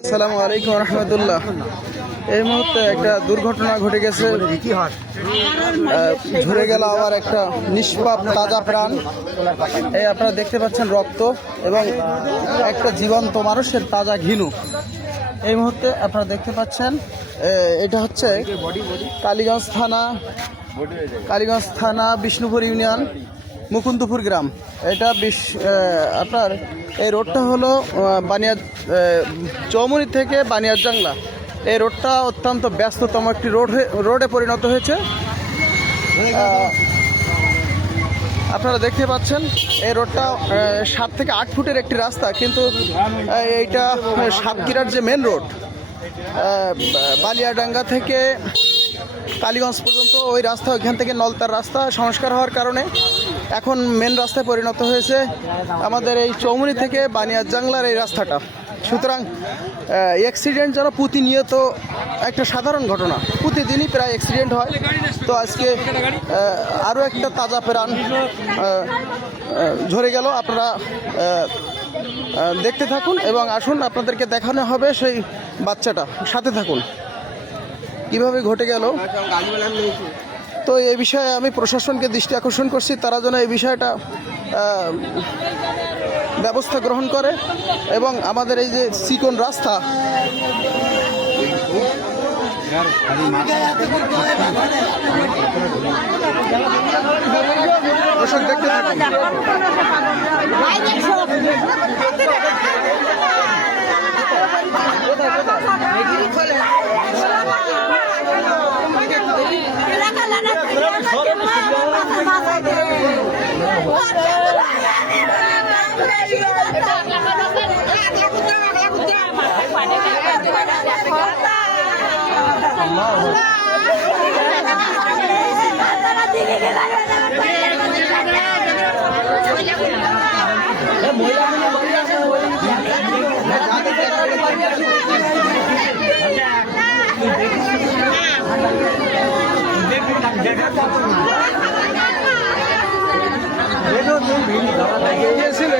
আসসালামু আলাইকুম রহমতুল্লাহ। এই মুহূর্তে একটা দুর্ঘটনা ঘটে গেছে। ঝরে গেল আবার একটা নিষ্পাপ তাজা প্রাণ। এই আপনারা দেখতে পাচ্ছেন রক্ত এবং একটা জীবন্ত মানুষের তাজা ঘিনু। এই মুহূর্তে আপনারা দেখতে পাচ্ছেন এটা হচ্ছে কালীগঞ্জ থানা বিষ্ণুপুর ইউনিয়ন মুকুন্দপুর গ্রাম। এটা আপনার এই রোডটা হলো চৌমুনি থেকে বানিয়ার জাংলা। এই রোডটা অত্যন্ত ব্যস্ততম একটি রোডে পরিণত হয়েছে। আপনারা দেখতে পাচ্ছেন এই রোডটা 7 থেকে 8 ফুটের একটি রাস্তা, কিন্তু এইটা সাতক্ষীরার যে মেন রোড বালিয়াডাঙ্গা থেকে কালীগঞ্জ পর্যন্ত, ওই রাস্তা ওইখান থেকে নলতার রাস্তা সংস্কার হওয়ার কারণে এখন মেন রাস্তায় পরিণত হয়েছে আমাদের এই চৌমুনি থেকে বানিয়ার জাংলার এই রাস্তাটা। সুতরাং অ্যাক্সিডেন্ট যেন প্রতিনিয়ত একটা সাধারণ ঘটনা, প্রতিদিনই প্রায় অ্যাক্সিডেন্ট হয়। তো আজকে আরও একটা তাজা প্রাণ ঝরে গেল। আপনারা দেখতে থাকুন এবং আসুন আপনাদেরকে দেখানো হবে সেই বাচ্চাটা। সাথে থাকুন কিভাবে ঘটে গেল। তো এই বিষয়ে আমি প্রশাসনকে দৃষ্টি আকর্ষণ করছি, তারা যেন এই বিষয়টা ব্যবস্থা গ্রহণ করে এবং আমাদের এই যে চিকন রাস্তা দর্শক দেখতে থাকুন।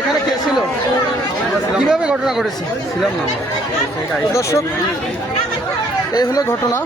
এখানে কে ছিল, কিভাবে ঘটনা ঘটেছে? ছিলাম না দর্শক, এই হলো ঘটনা।